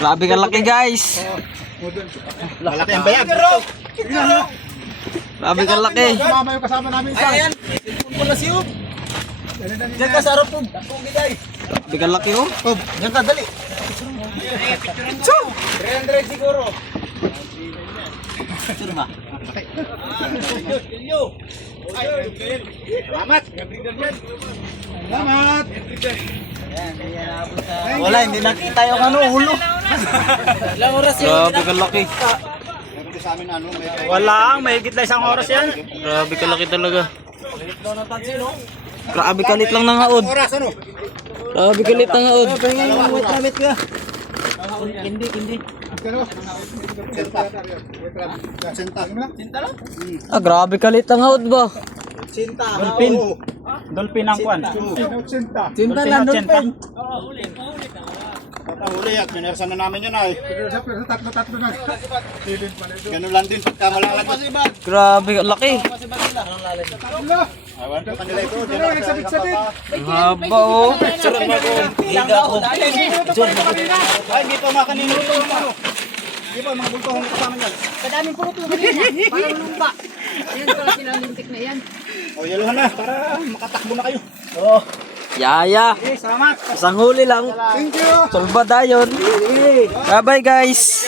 Grabe ka laki guys. Malaki ang bayag. Grabe ka laki. Mama yung kasama namin isa. Ayan. Pula siyo. Diyan ka sa harap po. Grabe ka laki oh. Diyan ka, dali. 300 siguro. Sino ba? Salamat. Salamat. Wala, hindi nakita yung ano, ulo. Ilang oras yun? Grabe ka laki. Wala, mahigit na isang oras yan. Grabe ka laki talaga. Grabe kalit lang ng haod. Oras ano? Grabe kalit ng haod. Wait ka. Hindi. Sinta lang? Ah, grabe kalit ng haod ba? Sinta. Dolphin. Dolphin ang kwan. Sinta lang, dolphin. Huli at minersa na namin yun ay. Tatlo na. Ganun lang din pagka malalagot. Grabe ka laki. Awan ko kanila ito. Ang haba oh. Higa ako. Ay, hindi pa makanino ito. Hindi pa, mga bulto ang kasama niyan. Kadaming puro tubo yan. Parang lumba. Ayan pala silang lintik na yan. O, yaluhan na para makatakbo na kayo. Oh. Yaya. Salamat. Isang huli lang. Thank you. Solba dayon. Bye-bye guys.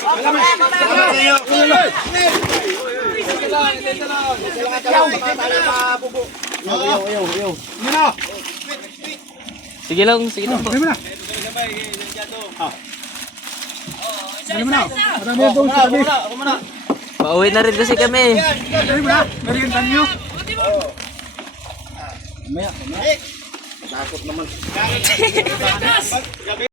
Sige lang. Dali mo na. Dali mo na. Marami yung doon sa kami. Pauwi na rin kasi kami. Dali mo na. Meriendan nyo. Takot naman.